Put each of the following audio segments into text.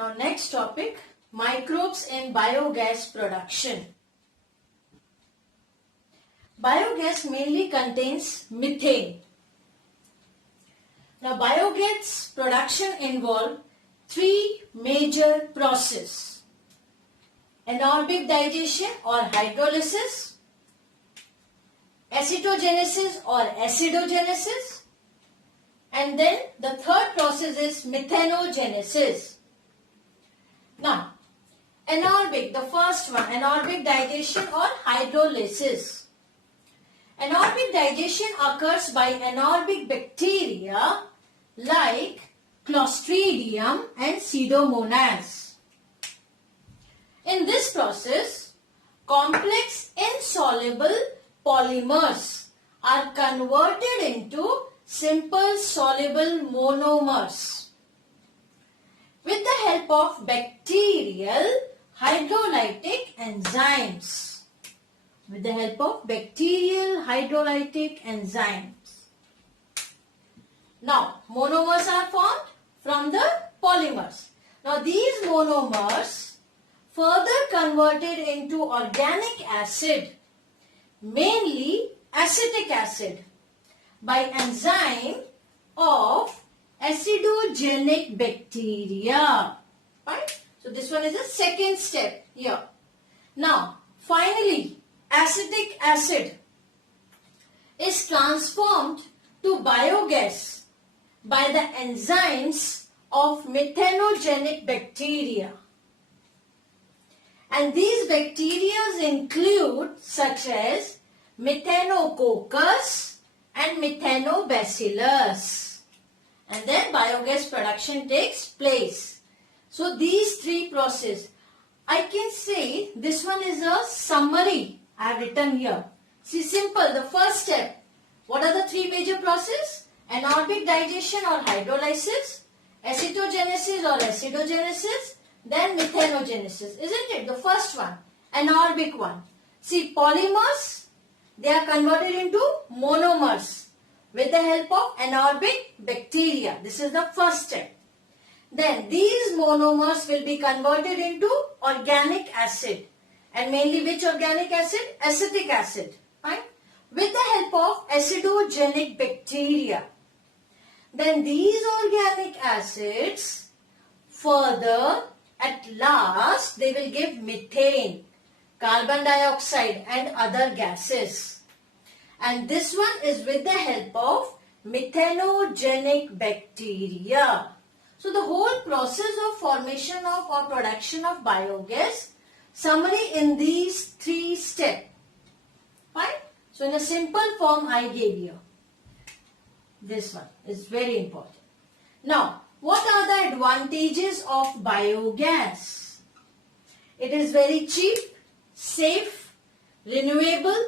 Now next topic, microbes in biogas production. Biogas mainly contains methane. Now biogas production involves three major processes: anaerobic digestion or hydrolysis, acetogenesis or acidogenesis, and then the third process is methanogenesis. Now, anaerobic, the first one, anaerobic digestion or hydrolysis. Anaerobic digestion occurs by anaerobic bacteria like Clostridium and Pseudomonas. In this process, complex insoluble polymers are converted into simple soluble monomers. With the help of bacterial hydrolytic enzymes. With the help of bacterial hydrolytic enzymes. Now, monomers are formed from the polymers. Now, these monomers further converted into organic acid, mainly acetic acid, by enzyme of acidogenic bacteria. Right? So this one is the second step here. Now, finally, acetic acid is transformed to biogas by the enzymes of methanogenic bacteria. And these bacteria include such as Methanococcus and Methanobacillus. And then biogas production takes place. So these three processes, I can say this one is a summary I have written here. See, simple, the first step. What are the three major processes? Anaerobic digestion or hydrolysis, acetogenesis or acidogenesis, then methanogenesis. Isn't it? The first one, anaerobic one. See, polymers, they are converted into monomers with the help of anaerobic bacteria. This is the first step. Then these monomers will be converted into organic acid. And mainly which organic acid? Acetic acid. Right? With the help of acidogenic bacteria. Then these organic acids further at last they will give methane, carbon dioxide and other gases. And this one is with the help of methanogenic bacteria. So the whole process of formation of or production of biogas, summary in these three steps. Fine? So in a simple form I gave you. This one is very important. Now, what are the advantages of biogas? It is very cheap, safe, renewable.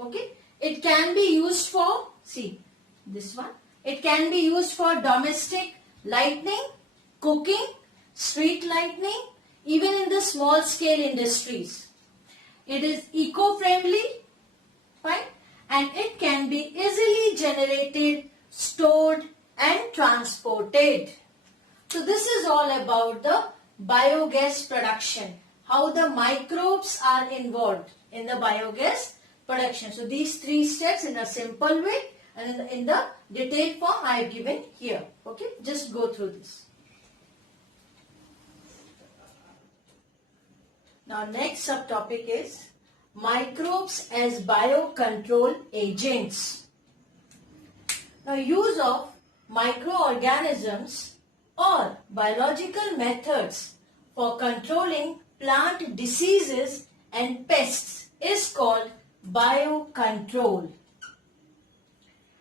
Okay? It can be used for, see, this one. It can be used for domestic lighting, cooking, street lighting, even in the small scale industries. It is eco-friendly, right? And it can be easily generated, stored and transported. So this is all about the biogas production. How the microbes are involved in the biogas production. So these three steps in a simple way and in the detailed form I have given here. Okay, just go through this. Now next subtopic is microbes as biocontrol agents. Now use of microorganisms or biological methods for controlling plant diseases and pests is called biocontrol.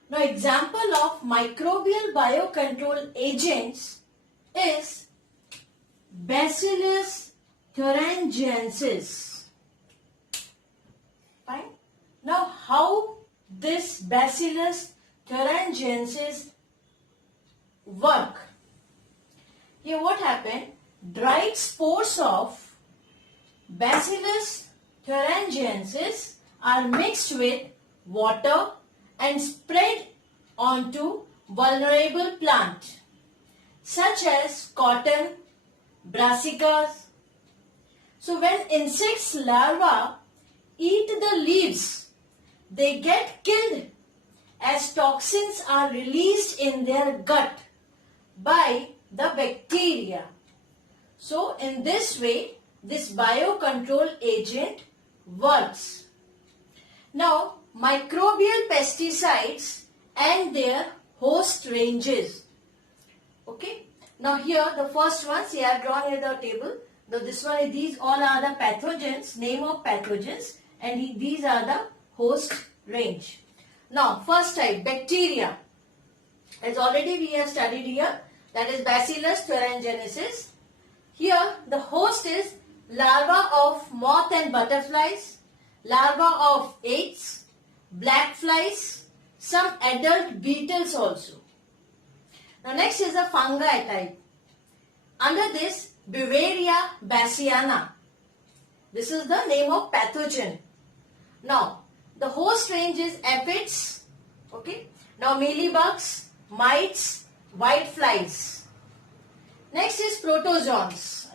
Now example of microbial biocontrol agents is Bacillus thuringiensis. Fine. Now how this Bacillus thuringiensis work? Here what happened? Dried spores of Bacillus thuringiensis are mixed with water and spread onto vulnerable plant such as cotton, brassicas. So when insects larvae eat the leaves, they get killed as toxins are released in their gut by the bacteria. So in this way, this biocontrol agent works. Now, microbial pesticides and their host ranges. Okay. Now here the first ones, I have drawn here the table. Now this one, these all are the pathogens, name of pathogens, and these are the host range. Now first type, bacteria. As already we have studied here, that is Bacillus thuringiensis. Here the host is larva of moth and butterflies, larva of ants, black flies, some adult beetles also. Now next is a fungi type. Under this, Beauveria bassiana. This is the name of pathogen. Now the host range is aphids. Okay. Now mealybugs, mites, whiteflies. Next is protozoans.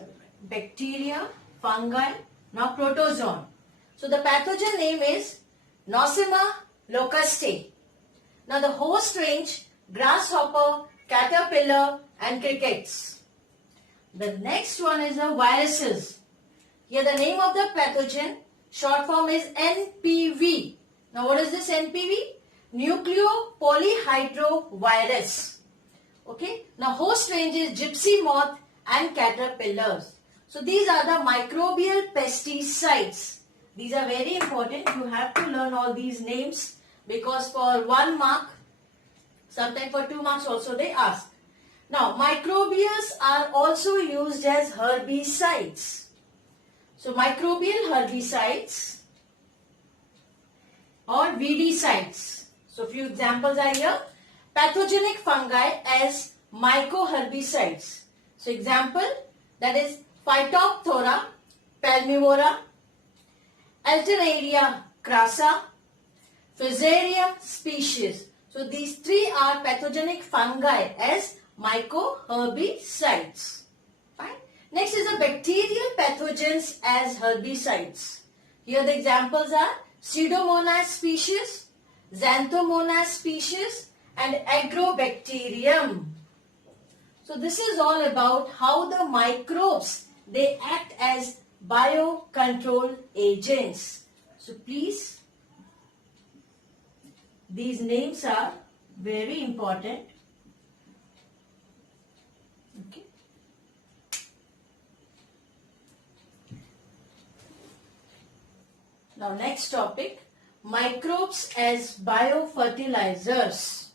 Bacteria, fungi, now protozoan. So the pathogen name is Nosema locustae. Now the host range, grasshopper, caterpillar and crickets. The next one is the viruses. Here the name of the pathogen, short form is NPV. Now what is this NPV? Nucleopolyhedrovirus. Okay. Now host range is gypsy moth and caterpillars. So these are the microbial pesticides. These are very important. You have to learn all these names because for 1 mark, sometimes for 2 marks also they ask. Now microbials are also used as herbicides. So microbial herbicides or weedicides. So few examples are here. Pathogenic fungi as mycoherbicides. So example, that is Phytophthora palmivora, Alternaria crassa, Fusarium species. So these three are pathogenic fungi as mycoherbicides. Fine. Next is the bacterial pathogens as herbicides. Here the examples are Pseudomonas species, Xanthomonas species and Agrobacterium. So this is all about how the microbes, they act as biocontrol agents. So please, these names are very important. Okay. Now next topic, microbes as biofertilizers.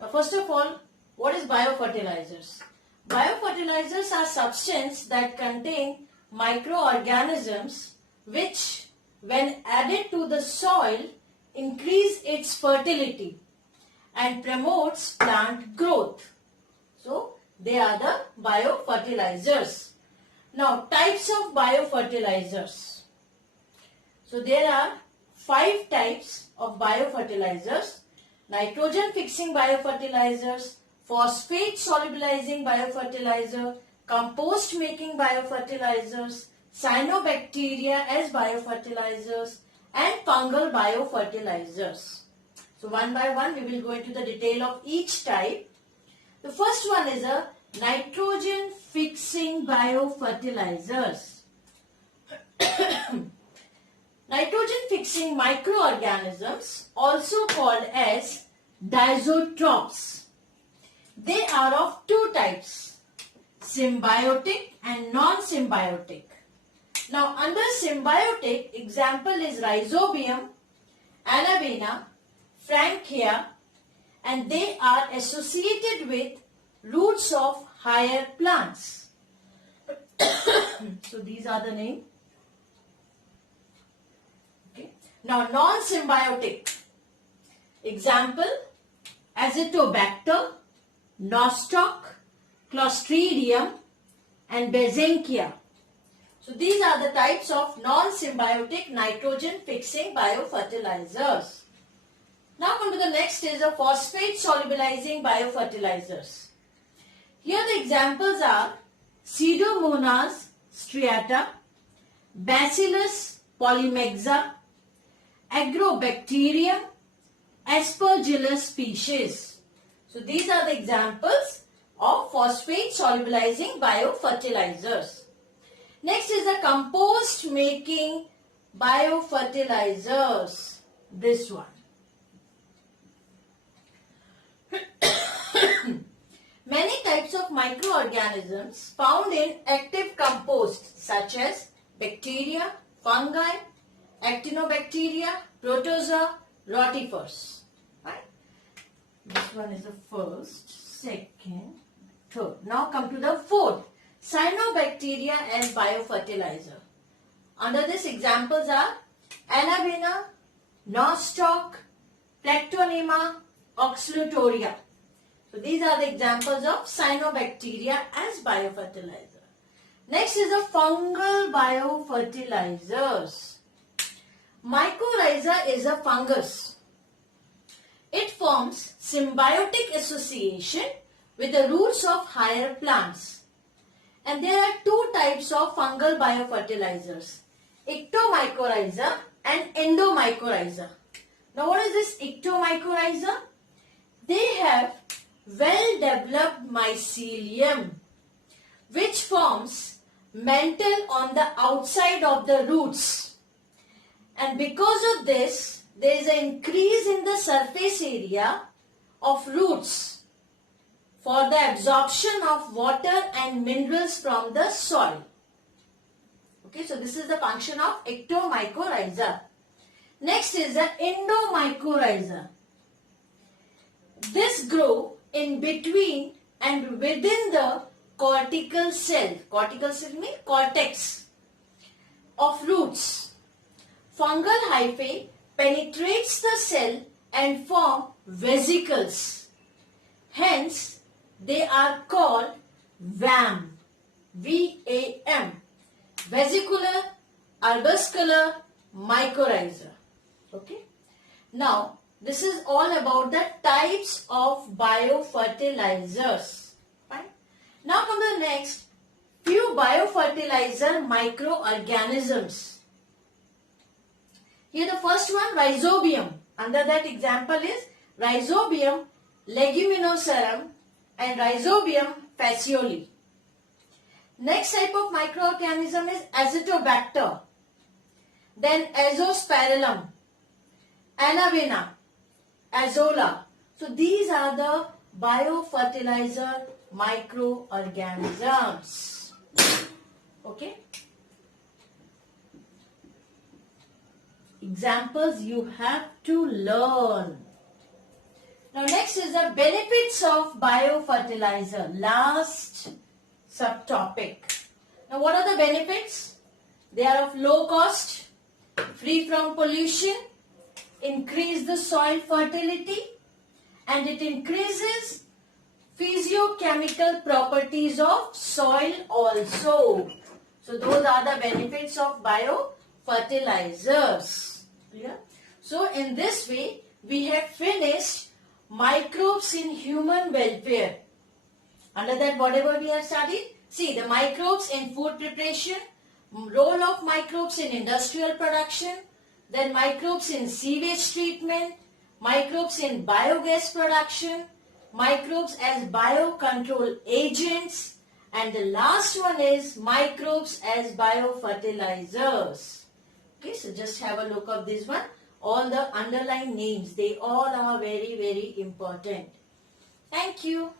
Now first of all, what is biofertilizers? Biofertilizers are substances that contain microorganisms which, when added to the soil, increase its fertility and promotes plant growth. So they are the biofertilizers. Now types of biofertilizers. So there are 5 types of biofertilizers: nitrogen fixing biofertilizers, phosphate solubilizing biofertilizer, compost making biofertilizers, cyanobacteria as biofertilizers and fungal biofertilizers. So one by one we will go into the detail of each type. The first one is a nitrogen fixing biofertilizers. Nitrogen fixing microorganisms, also called as diazotropes. They are of 2 types, symbiotic and non-symbiotic. Now under symbiotic, example is Rhizobium, Anabaena, Frankia, and they are associated with roots of higher plants. So these are the names. Okay. Now non-symbiotic, example Azotobacter, Nostoc, Clostridium and Basankia. So these are the types of non-symbiotic nitrogen fixing biofertilizers. Now come to the next is a phosphate solubilizing biofertilizers. Here the examples are Pseudomonas striata, Bacillus polymexa, Agrobacterium, Aspergillus species. So these are the examples of phosphate solubilizing biofertilizers. Next is the compost making biofertilizers. This one. Many types of microorganisms found in active compost such as bacteria, fungi, actinobacteria, protozoa, rotifers. Right? This one is the first, second, third. Now come to the fourth, cyanobacteria and biofertilizer. Under this examples are Anabaena, Nostoc, Plectonema, Oxalotoria. So these are the examples of cyanobacteria as biofertilizer. Next is the fungal biofertilizers. Mycorrhiza is a fungus. It forms symbiotic association with the roots of higher plants. And there are two types of fungal biofertilizers, ectomycorrhiza and endomycorrhiza. Now what is this ectomycorrhiza? They have well-developed mycelium which forms mantle on the outside of the roots. And because of this, there is an increase in the surface area of roots for the absorption of water and minerals from the soil. Okay, so this is the function of ectomycorrhiza. Next is the endomycorrhiza. This grow in between and within the cortical cell. Cortical cell means cortex of roots. Fungal hyphae penetrates the cell and form vesicles. Hence, they are called VAM. V-A-M. Vesicular arbuscular mycorrhiza. Okay. Now, this is all about the types of biofertilizers. Fine. Now come to the next, few biofertilizer microorganisms. Here the first one, Rhizobium. Under that example is Rhizobium leguminosarum and Rhizobium fascioli. Next type of microorganism is Azotobacter. Then Azospirillum, Anabaena, Azolla. So these are the biofertilizer microorganisms. Okay. Examples you have to learn. Now next is the benefits of biofertilizer. Last subtopic. Now what are the benefits? They are of low cost, free from pollution, increase the soil fertility, and it increases physiochemical properties of soil also. So those are the benefits of biofertilizers. Yeah? So in this way we have finished microbes in human welfare. Under that whatever we have studied, see the microbes in food preparation, role of microbes in industrial production, then microbes in sewage treatment, microbes in biogas production, microbes as biocontrol agents, and the last one is microbes as biofertilizers. Okay, so just have a look at this one. All the underlined names, they all are very, very important. Thank you.